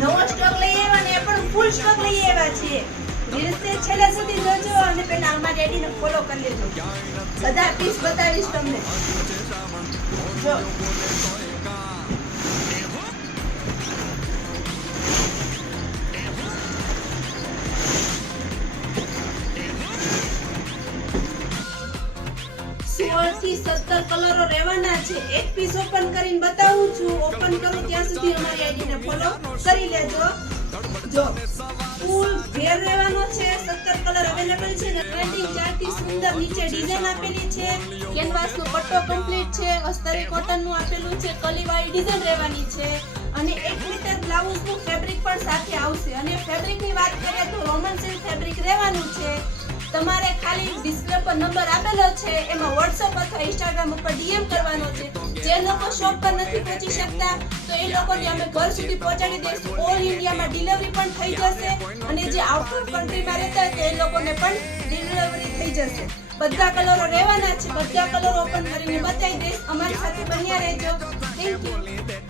નવો સ્ટોક લઈ આવ્યા ને એ પણ ફૂલ સ્ટોક લઈ આવ્યા છીએ. રીલ્સને છેલ્લે સુધી જોજો અને પહેલા અમારી આઈડીને ફોલો કરી લેજો. બધા પીસ બતાવીશ તમને. જો થી 17 કલરો રહેવાના છે. એક પીસ ઓપન કરીને બતાવું છું. ઓપન કરું ત્યાં સુધી અમારી આઈડીને ફોલો કરી લેજો. જો ફૂલ ઘેર રહેવાનો છે. 17 કલર અવેલેબલ છે ને ટ્રેન્ડિંગ ચાર્ટથી સુંદર નીચે ડિઝાઇન આપેલી છે. કેનવાસનો પટ્ટો કમ્પ્લીટ છે. અસ્તરી કોટનનું આપેલું છે. કલીવાળી ડિઝાઇન રહેવાની છે અને 1 મીટર બ્લાઉઝનું ફેબ્રિક પણ સાથે આવશે. અને ફેબ્રિકની વાત કરીએ તો રોમન સિલ્ક ફેબ્રિક રહેવાનું છે. તમારે ખાલી ડિસ્પ્લે પર નંબર આપેલો છે, એમાં WhatsApp અથવા Instagram ઉપર DM કરવાનો છે. જે લોકો શોપ પર નથી પહોંચી શકતા તો એ લોકોને અમે ઘર સુધી પહોંચાડી દઈશું. ઓલ ઇન્ડિયામાં ડિલિવરી પણ થઈ જશે અને જે આઉટ ઓફ કન્ટ્રીમાં રહેતા હોય તો એ લોકોને પણ ડિલિવરી થઈ જશે. બધા કલરો રહેવાના છે. બધા કલરો ઓપન કરીને બતાવી દઈશ. અમારી સાથે બન્યા રહેજો. Thank you.